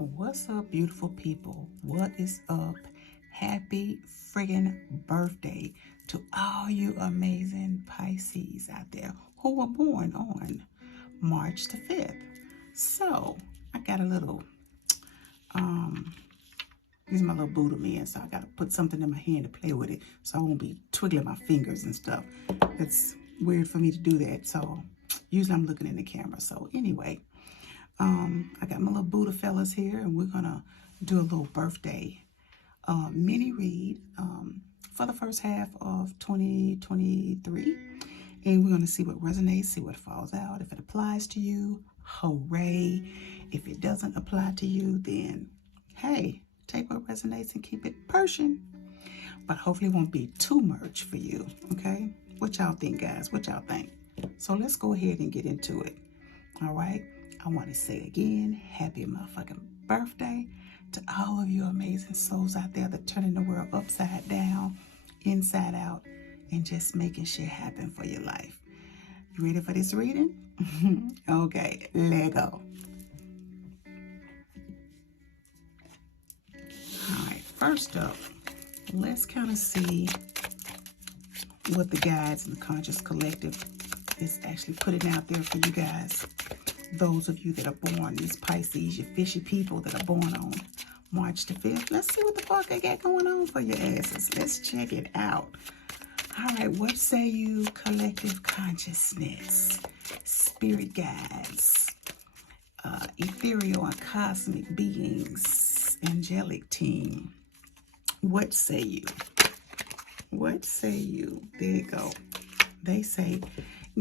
What's up, beautiful people? What is up? Happy friggin' birthday to all you amazing Pisces out there who were born on March the 5th. So, I got a little, these are my little Buddha man, so I got to put something in my hand to play with it so I won't be twiggling my fingers and stuff. It's weird for me to do that, so usually I'm looking in the camera. So, anyway. I got my little Buddha fellas here, and we're gonna do a little birthday mini read for the first half of 2023, and we're gonna see what resonates, see what falls out. If it applies to you, hooray! If it doesn't apply to you, then hey, take what resonates and keep it Persian. But hopefully it won't be too much for you. Okay, what y'all think, guys? What y'all think? So let's go ahead and get into it. All right. I want to say again, happy motherfucking birthday to all of you amazing souls out there that turning the world upside down, inside out, and just making shit happen for your life. You ready for this reading? Okay, let go. All right, first up, let's kind of see what the guides and the conscious collective is actually putting out there for you guys. Those of you that are born, these Pisces, you fishy people that are born on March the 5th. Let's see what the fuck I got going on for your asses. Let's check it out. All right, what say you, collective consciousness, spirit guides, ethereal and cosmic beings, angelic team? What say you? What say you? There you go. They say,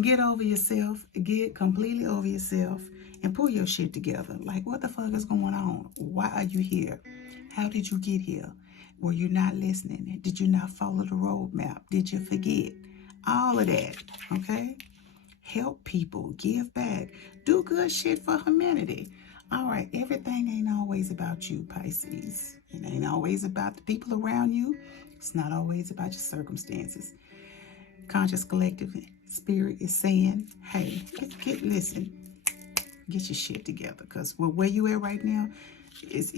get over yourself, get completely over yourself, and pull your shit together. Like, what the fuck is going on? Why are you here? How did you get here? Were you not listening? Did you not follow the roadmap? Did you forget? All of that, okay? Help people, give back, do good shit for humanity. All right, everything ain't always about you, Pisces. It ain't always about the people around you. It's not always about your circumstances. Conscious collective spirit is saying, hey, listen, get your shit together, because where you at right now is,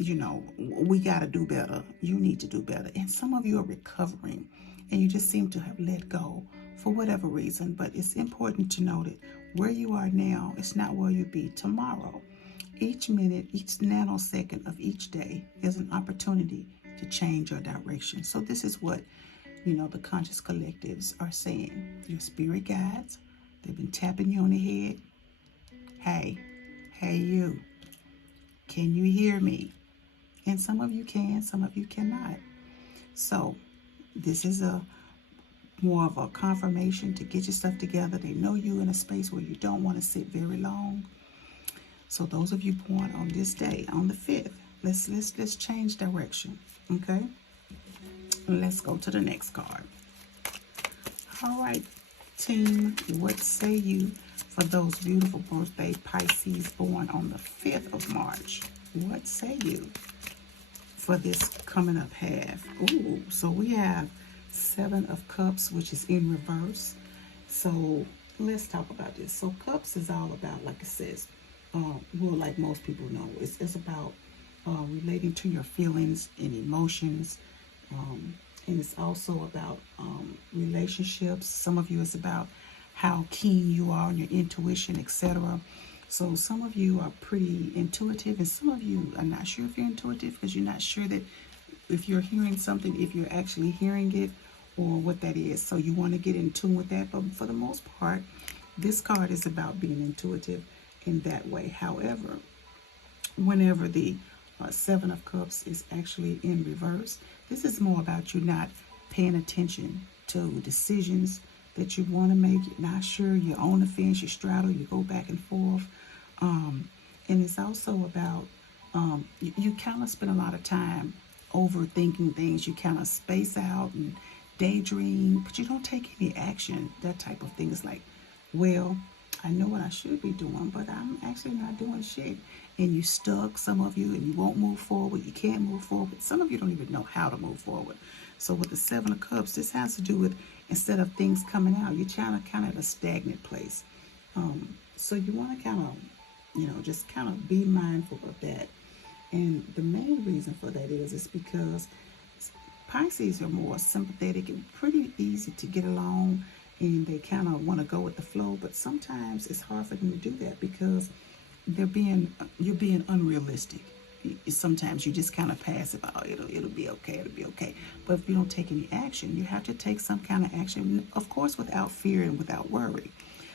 we got to do better. You need to do better. And some of you are recovering and you just seem to have let go for whatever reason. But it's important to know that where you are now is not where you'll be tomorrow. Each minute, each nanosecond of each day is an opportunity to change your direction. So this is what the conscious collectives are saying. Your spirit guides, they've been tapping you on the head. Hey you, can you hear me? And some of you can, some of you cannot. So this is more of a confirmation to get your stuff together. They know you in a space where you don't want to sit very long. So those of you born on this day, on the 5th, let's change direction, okay? Let's go to the next card. All right, team, what say you for those beautiful birthday Pisces born on the 5th of March? What say you for this coming up half? Ooh, so we have 7 of Cups, which is in reverse. So let's talk about this. So Cups is all about, like it says, like most people know, it's about relating to your feelings and emotions. And it's also about relationships. Some of you, it's about how keen you are on your intuition, etc. So some of you are pretty intuitive, and some of you are not sure if you're intuitive because you're not sure that if you're hearing something, if you're actually hearing it or what that is. So you want to get in tune with that. But for the most part, this card is about being intuitive in that way. However, whenever the 7 of Cups is actually in reverse, this is more about you not paying attention to decisions that you want to make. You're not sure, you're on the fence, you straddle, you go back and forth. And it's also about, you kind of spend a lot of time overthinking things. You kind of space out and daydream, but you don't take any action. That type of thing is like, well, I know what I should be doing, but I'm actually not doing shit. And you stuck, some of you, and you won't move forward. You can't move forward. Some of you don't even know how to move forward. So with the 7 of Cups, this has to do with, instead of things coming out, you're kind of at a stagnant place. So you want to kind of, just kind of be mindful of that. And the main reason for that is because Pisces are more sympathetic and pretty easy to get along, and they kind of want to go with the flow. But sometimes it's hard for them to do that because you're being unrealistic. Sometimes you just kind of pass it. Oh, it'll be okay. It'll be okay. But if you don't take any action, you have to take some kind of action, of course, without fear and without worry.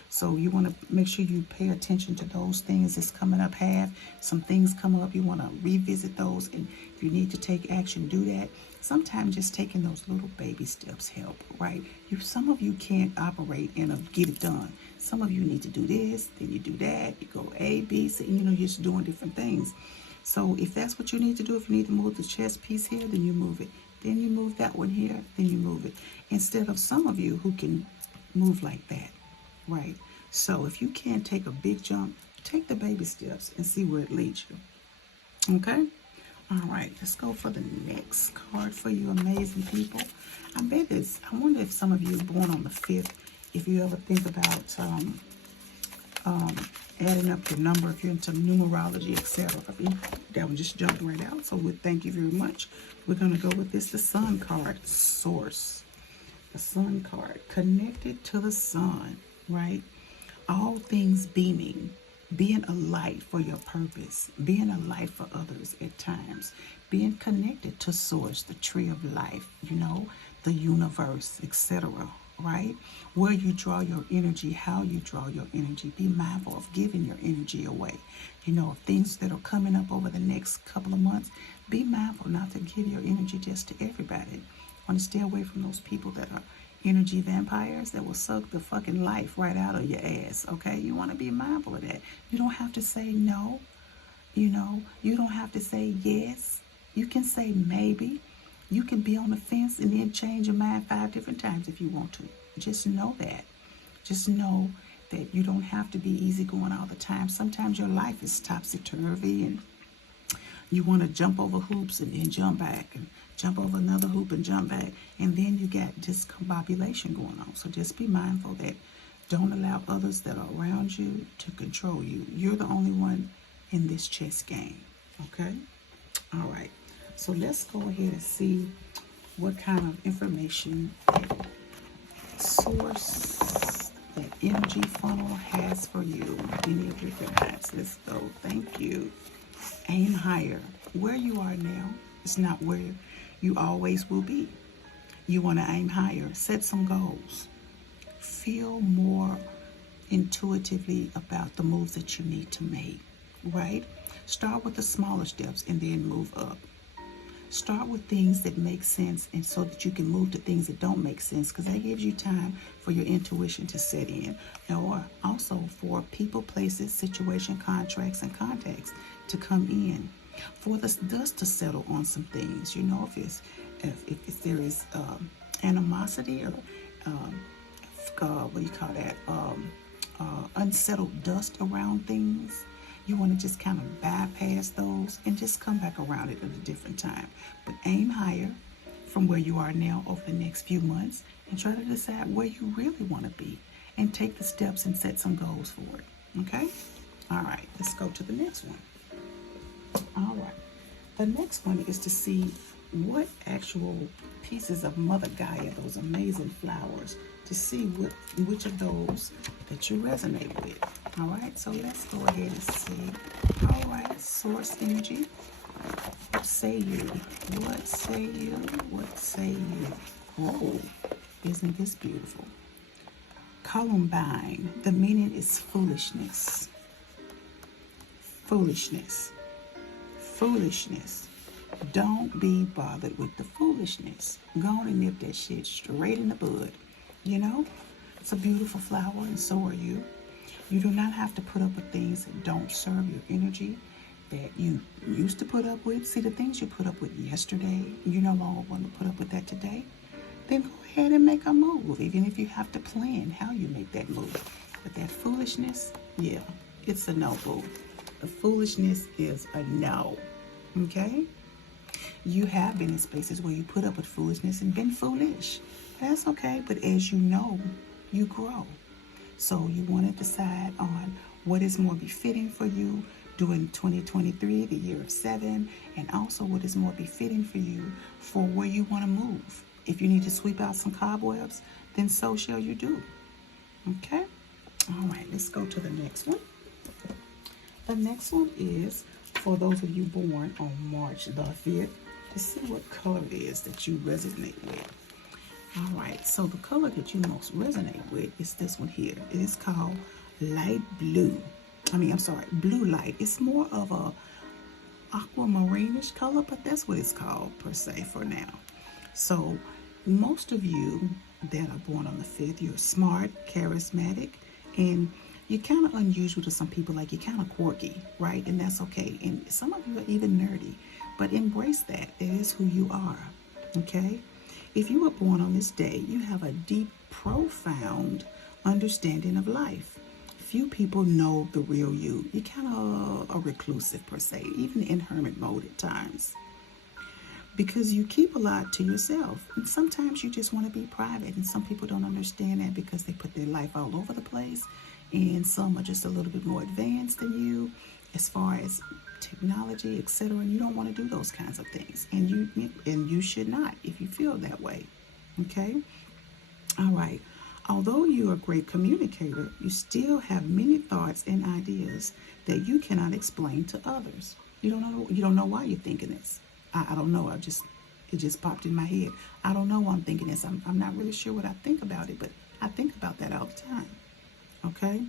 So you want to make sure you pay attention to those things that's coming up. Have some things come up, you want to revisit those, and if you need to take action, do that. Sometimes just taking those little baby steps help, right? Some of you can't operate and get it done. Some of you need to do this, then you do that. You go A, B, C. You're just doing different things. So if that's what you need to do, if you need to move the chess piece here, then you move it. Then you move that one here, then you move it. Instead of some of you who can move like that. Right. So if you can't take a big jump, take the baby steps and see where it leads you. Okay? All right. Let's go for the next card for you amazing people. I wonder if some of you are born on the 5th, if you ever think about adding up your number, if you're into numerology, etc. That one just jumped right out. So thank you very much. We're going to go with the Sun card, Source. The Sun card, connected to the sun. Right? All things beaming, being a light for your purpose, being a light for others at times, being connected to Source, the tree of life, the universe, etc. Right? Where you draw your energy, how you draw your energy. Be mindful of giving your energy away. Things that are coming up over the next couple of months, be mindful not to give your energy just to everybody. Want to stay away from those people that are energy vampires that will suck the fucking life right out of your ass. Okay, you want to be mindful of that. You don't have to say no. You don't have to say yes. You can say maybe. You can be on the fence and then change your mind 5 different times if you want to. Just know that. Just know that you don't have to be easygoing all the time. Sometimes your life is topsy-turvy and you want to jump over hoops and then jump back and jump over another hoop and jump back. And then you got discombobulation going on. So just be mindful that don't allow others that are around you to control you. You're the only one in this chess game. Okay? All right. So let's go ahead and see what kind of information Source, that energy funnel has for you. Any of your guides. Let's go. Thank you. Aim higher. Where you are now is not where you always will be. You want to aim higher. Set some goals. Feel more intuitively about the moves that you need to make, right? Start with the smaller steps and then move up. Start with things that make sense, and so that you can move to things that don't make sense, because that gives you time for your intuition to set in, or also for people, places, situation, contracts, and contacts to come in, for the dust to settle on some things. If there is animosity or what do you call that? Unsettled dust around things. You want to just kind of bypass those and just come back around it at a different time. But aim higher from where you are now over the next few months and try to decide where you really want to be and take the steps and set some goals for it. Okay? All right, let's go to the next one. All right. The next one is to see what actual pieces of Mother Gaia, those amazing flowers, to see which of those that you resonate with. All right, so let's go ahead and see. All right, Source energy. What say you? What say you? What say you? Oh, isn't this beautiful? Columbine. The meaning is foolishness. Foolishness. Foolishness. Don't be bothered with the foolishness. Go on and nip that shit straight in the bud. It's a beautiful flower, and so are you. You do not have to put up with things that don't serve your energy, that you used to put up with. See, the things you put up with yesterday, you no longer want to put up with that today. Then go ahead and make a move, even if you have to plan how you make that move. But that foolishness, yeah, it's a no, boo. The foolishness is a no, okay? You have been in spaces where you put up with foolishness and been foolish. That's okay, but as you know, you grow. So you want to decide on what is more befitting for you, during 2023, the year of 7, and also what is more befitting for you for where you want to move. If you need to sweep out some cobwebs, then so shall you do. Okay? All right, let's go to the next one. The next one is for those of you born on March the 5th, to see what color it is that you resonate with. All right, so the color that you most resonate with is this one here. It is called light blue. Blue light. It's more of a aquamarine-ish color, but that's what it's called per se for now. So most of you that are born on the 5th, you're smart, charismatic, and you're kind of unusual to some people. Like, you're kind of quirky, right? And that's okay. And some of you are even nerdy, but embrace that. That is who you are, okay? If you were born on this day, you have a deep, profound understanding of life. Few people know the real you. You're kind of a reclusive per se, even in hermit mode at times, because you keep a lot to yourself. And sometimes you just want to be private. And some people don't understand that because they put their life all over the place. And some are just a little bit more advanced than you as far as technology, etc. And you don't want to do those kinds of things. And you should not if you feel that way. Okay? All right. Although you're a great communicator, you still have many thoughts and ideas that you cannot explain to others. You don't know why you're thinking this. I don't know. It just popped in my head. I don't know why I'm thinking this. I'm not really sure what I think about it, but I think about that all the time. Okay?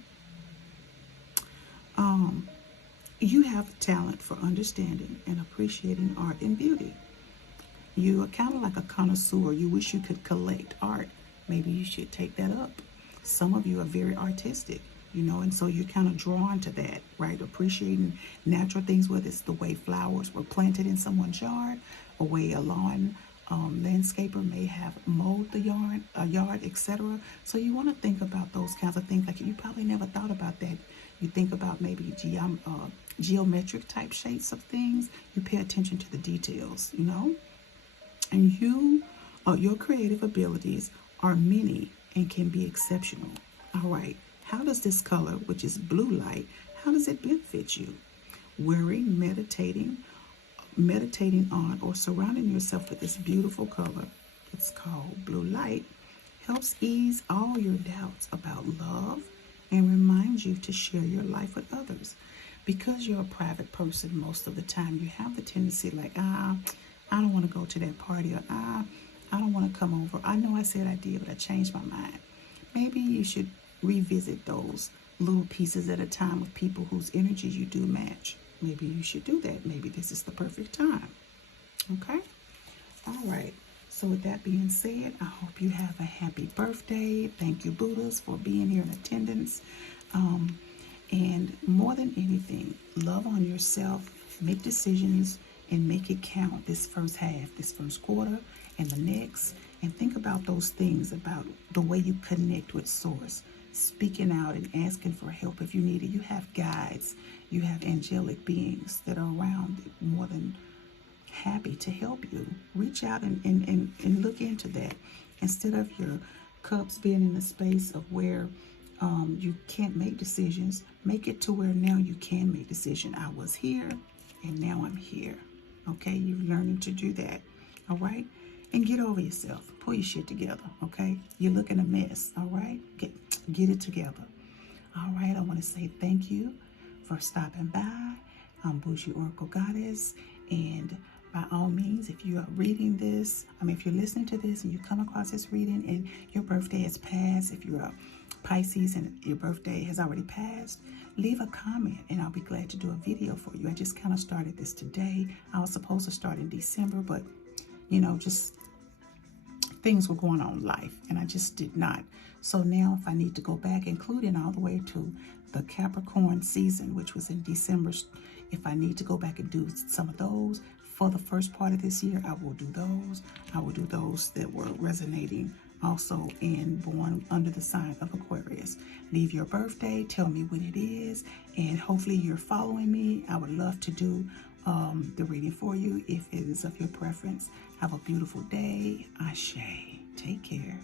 You have talent for understanding and appreciating art and beauty. You are kind of like a connoisseur. You wish you could collect art. Maybe you should take that up. Some of you are very artistic, and so you're kind of drawn to that, right? Appreciating natural things, whether it's the way flowers were planted in someone's yard, or way a lawn landscaper may have mowed the yard, etc. So you want to think about those kinds of things. Like, you probably never thought about that. You think about maybe geometric type shapes of things. You pay attention to the details, and your creative abilities are many and can be exceptional. All right, how does this color, which is blue light, how does it benefit you? Wearing, meditating on, or surrounding yourself with this beautiful color, it's called blue light, helps ease all your doubts about love and reminds you to share your life with others. Because you're a private person most of the time, you have the tendency like, I don't want to go to that party, or I don't want to come over. I know I said I did, but I changed my mind. Maybe you should revisit those little pieces at a time with people whose energies you do match. Maybe you should do that. Maybe this is the perfect time. Okay? All right. So with that being said, I hope you have a happy birthday. Thank you, Buddhas, for being here in attendance. And more than anything, love on yourself, make decisions, and make it count this first half, this first quarter, and the next. And think about those things, about the way you connect with Source, speaking out and asking for help if you need it. You have guides, you have angelic beings that are around, more than happy to help you. Reach out and look into that. Instead of your cups being in a space of where you can't make decisions, make it to where now you can make decisions. I was here and now I'm here. Okay, you're learning to do that. All right, and get over yourself. Pull your shit together. Okay, you're looking a mess. All right, get it together. All right, I want to say thank you for stopping by. I'm Bougie Oracle Goddess, and by all means, if you are reading this, if you're listening to this and you come across this reading and your birthday has passed, if you're a Pisces and your birthday has already passed, leave a comment and I'll be glad to do a video for you. I just kind of started this today. I was supposed to start in December, but just things were going on in life and I just did not. So now if I need to go back, including all the way to the Capricorn season, which was in December, if I need to go back and do some of those for the first part of this year, I will do those. I will do those that were resonating also in born under the sign of Aquarius. Leave your birthday, tell me when it is, and hopefully you're following me. I would love to do the reading for you if it is of your preference. Have a beautiful day. Ashe. Take care.